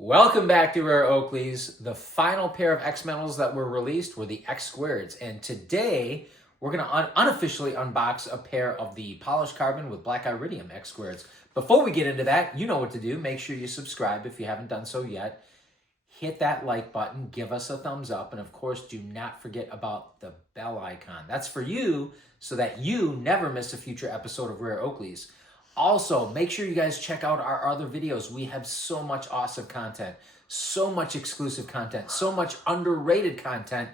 Welcome back to Rare Oakleys. The final pair of X Metals that were released were the X Squareds, and today we're going to unofficially unbox a pair of the Polished Carbon with Black Iridium X Squareds. Before we get into that, you know what to do. Make sure you subscribe if you haven't done so yet. Hit that like button, give us a thumbs up, and of course, do not forget about the bell icon. That's for you so that you never miss a future episode of Rare Oakleys. Also, make sure you guys check out our other videos. We have so much awesome content, so much exclusive content, so much underrated content.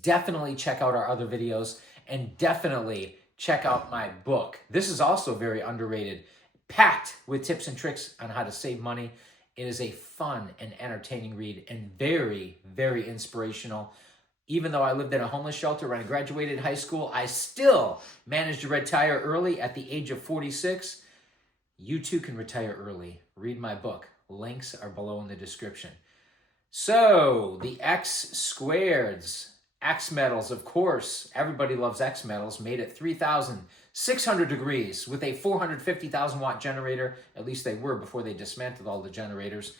Definitely check out our other videos and definitely check out my book. This is also very underrated, packed with tips and tricks on how to save money. It is a fun and entertaining read and very, very inspirational. Even though I lived in a homeless shelter when I graduated high school, I still managed to retire early at the age of 46. You too can retire early. Read my book. Links are below in the description. So, the X Squareds, X Metals, of course. Everybody loves X Metals. Made at 3,600 degrees with a 450,000 watt generator. At least they were before they dismantled all the generators.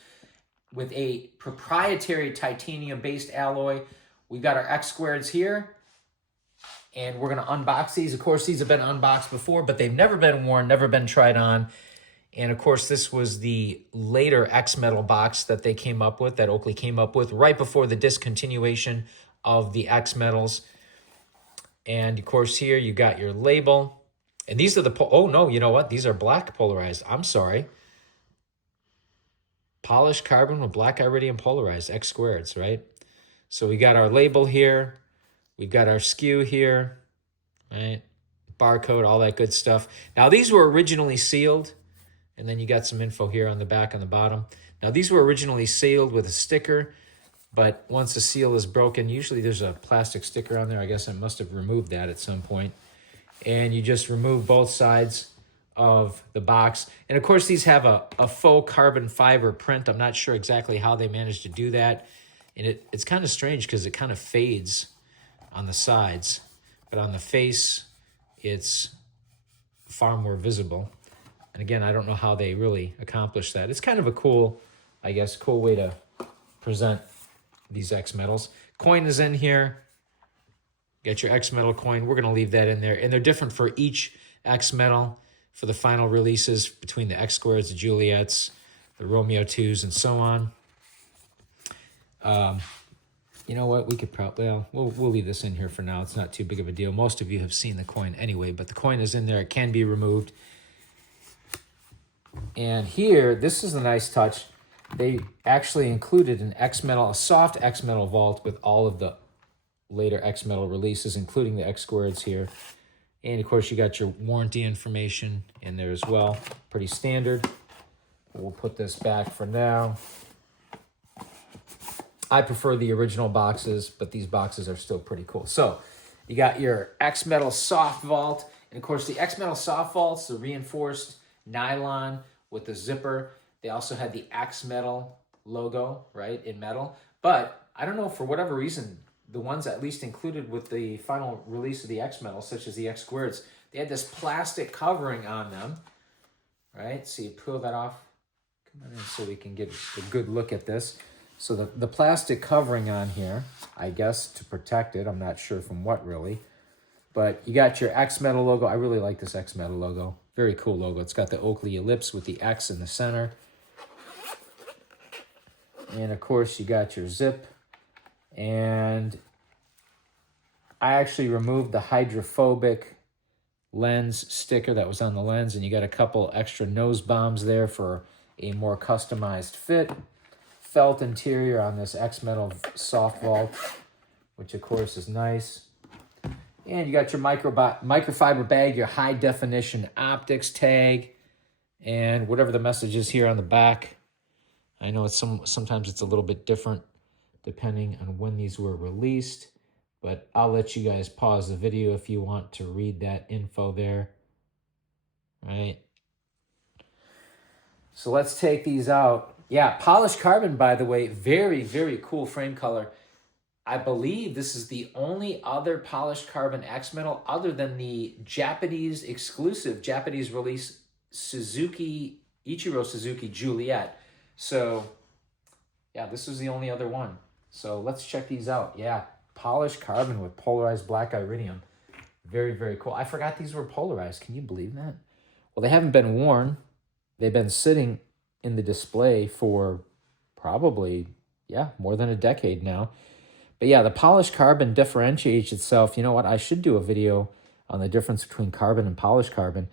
With a proprietary titanium-based alloy. We've got our X Squareds here. And we're going to unbox these. Of course, these have been unboxed before, but they've never been worn, never been tried on. And of course, this was the later X Metal box that they came up with, that Oakley came up with, right before the discontinuation of the X Metals. And of course, here you got your label. And these are the, oh no, you know what? These are black polarized. I'm sorry. Polished carbon with black iridium polarized, X Squareds, right? So we got our label here. We've got our SKU here, right? Barcode, all that good stuff. Now, these were originally sealed, and then you got some info here on the back and the bottom. Now, these were originally sealed with a sticker, but once the seal is broken, usually there's a plastic sticker on there. I guess I must have removed that at some point. And you just remove both sides of the box. And, of course, these have a faux carbon fiber print. I'm not sure exactly how they managed to do that. And it's kind of strange because it kind of fades on the sides, but on the face, it's far more visible. And again, I don't know how they really accomplished that. It's kind of a cool, I guess, cool way to present these X Metals. Coin is in here. Get your X Metal coin. We're going to leave that in there. And they're different for each X Metal for the final releases between the X Squareds, the Juliets, the Romeo 2s, and so on. You know what? We could probably, well, we'll leave this in here for now. It's not too big of a deal. Most of you have seen the coin anyway, but the coin is in there. It can be removed. And here, this is a nice touch. They actually included an X Metal, a soft X Metal vault with all of the later X Metal releases, including the X Squareds here. And of course, you got your warranty information in there as well. Pretty standard. We'll put this back for now. I prefer the original boxes, but these boxes are still pretty cool. So you got your X Metal soft vault. And of course, the X Metal soft vaults, the reinforced nylon with the zipper. They also had the X Metal logo, right, in metal. But I don't know, for whatever reason, the ones at least included with the final release of the X Metal, such as the X Squareds, they had this plastic covering on them, right? So you peel that off. Come on in so we can get a good look at this. So the plastic covering on here, I guess, to protect it. I'm not sure from what, really. But you got your X Metal logo. I really like this X Metal logo. Very cool logo. It's got the Oakley ellipse with the X in the center. And, of course, you got your zip. And I actually removed the hydrophobic lens sticker that was on the lens. And you got a couple extra nose bombs there for a more customized fit. Felt interior on this X Metal soft vault, which of course is nice. And you got your microfiber bag, your high definition optics tag, and whatever the message is here on the back. I know it's sometimes it's a little bit different depending on when these were released, but I'll let you guys pause the video if you want to read that info there. Right. So let's take these out. Yeah, polished carbon, by the way, very, very cool frame color. I believe this is the only other polished carbon X Metal other than the Japanese exclusive, Japanese release Ichiro Suzuki Juliet. So Yeah, this was the only other one. So let's check these out. Yeah, polished carbon with polarized black iridium. Very, very cool. I forgot these were polarized. Can you believe that? Well, they haven't been worn. They've been sitting in the display for probably, yeah, more than a decade now. But yeah, the polished carbon differentiates itself. You know what? I should do a video on the difference between carbon and polished carbon.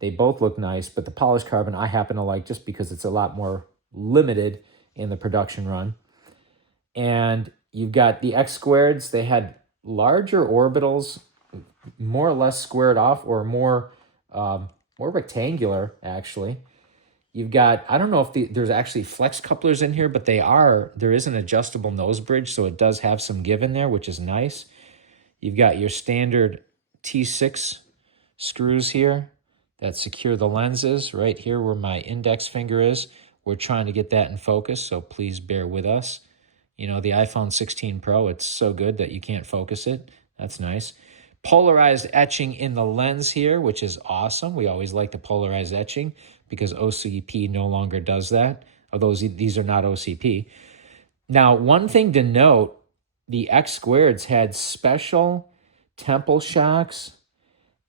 They both look nice, but the polished carbon I happen to like just because it's a lot more limited in the production run. And you've got the X squareds. They had larger orbitals, more or less squared off, or more rectangular, actually. You've got, I don't know if there's actually flex couplers in here, but there is an adjustable nose bridge, so it does have some give in there, which is nice. You've got your standard T6 screws here that secure the lenses right here where my index finger is. We're trying to get that in focus, so please bear with us. You know, the iPhone 16 Pro, it's so good that you can't focus it. That's nice. Polarized etching in the lens here, which is awesome. We always like the polarized etching because OCP no longer does that, although these are not OCP. Now, one thing to note, the X squareds had special temple shocks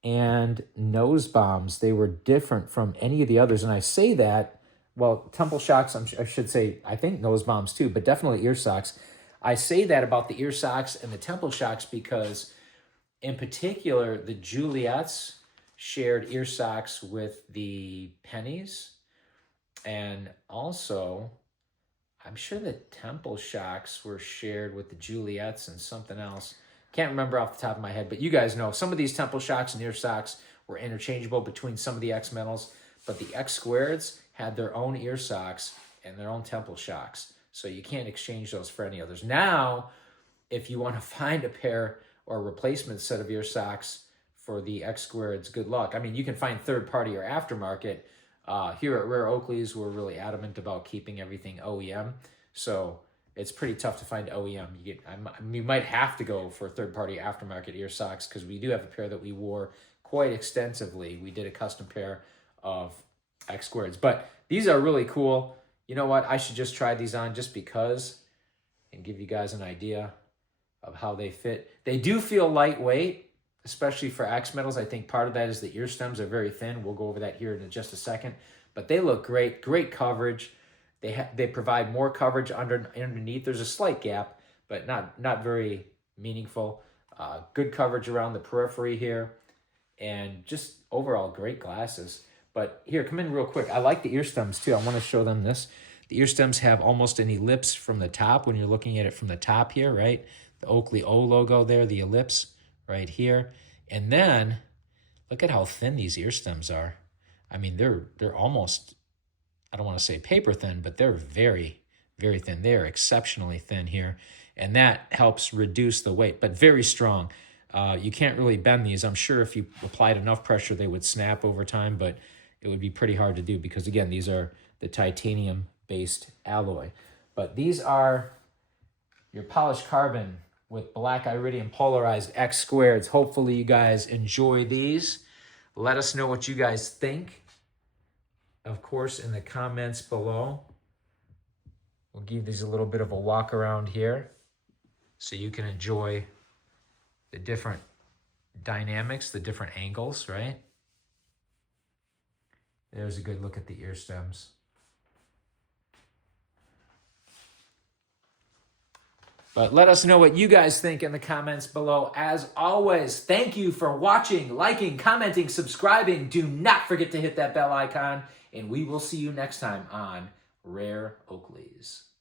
and nose bombs. They were different from any of the others, and I say that, well, temple shocks, I should say, I think nose bombs too, but definitely ear socks. I say that about the ear socks and the temple shocks because, in particular, the Juliets shared ear socks with the pennies, and also, I'm sure the temple shocks were shared with the Juliets and something else. Can't remember off the top of my head, but you guys know some of these temple shocks and ear socks were interchangeable between some of the X metals, but the X squareds had their own ear socks and their own temple shocks, so you can't exchange those for any others. Now, if you want to find a pair or a replacement set of ear socks for the X squareds, good luck. I mean, you can find third-party or aftermarket. Here at Rare Oakleys, we're really adamant about keeping everything OEM, so it's pretty tough to find OEM. You might have to go for third-party aftermarket ear socks because we do have a pair that we wore quite extensively. We did a custom pair of X squareds, but these are really cool. You know what? I should just try these on just because and give you guys an idea of how they fit. They do feel lightweight, especially for X metals. I think part of that is the ear stems are very thin. We'll go over that here in just a second, but they look great. Great coverage. They provide more coverage underneath. There's a slight gap, but not very meaningful. Good coverage around the periphery here, and just overall great glasses. But here, come in real quick. I like the ear stems too. I want to show them this. The ear stems have almost an ellipse from the top when you're looking at it from the top here, right? The Oakley O logo there, the ellipse right here. And then look at how thin these ear stems are. I mean, they're almost, I don't want to say paper thin, but they're very, very thin. They're exceptionally thin here. And that helps reduce the weight, but very strong. You can't really bend these. I'm sure if you applied enough pressure, they would snap over time, but it would be pretty hard to do because, again, these are the titanium-based alloy. But these are your polished carbon with black iridium polarized X squareds. Hopefully you guys enjoy these. Let us know what you guys think, of course, in the comments below. We'll give these a little bit of a walk around here so you can enjoy the different dynamics, the different angles, right? There's a good look at the ear stems. But let us know what you guys think in the comments below. As always, thank you for watching, liking, commenting, subscribing. Do not forget to hit that bell icon, and we will see you next time on Rare Oakleys.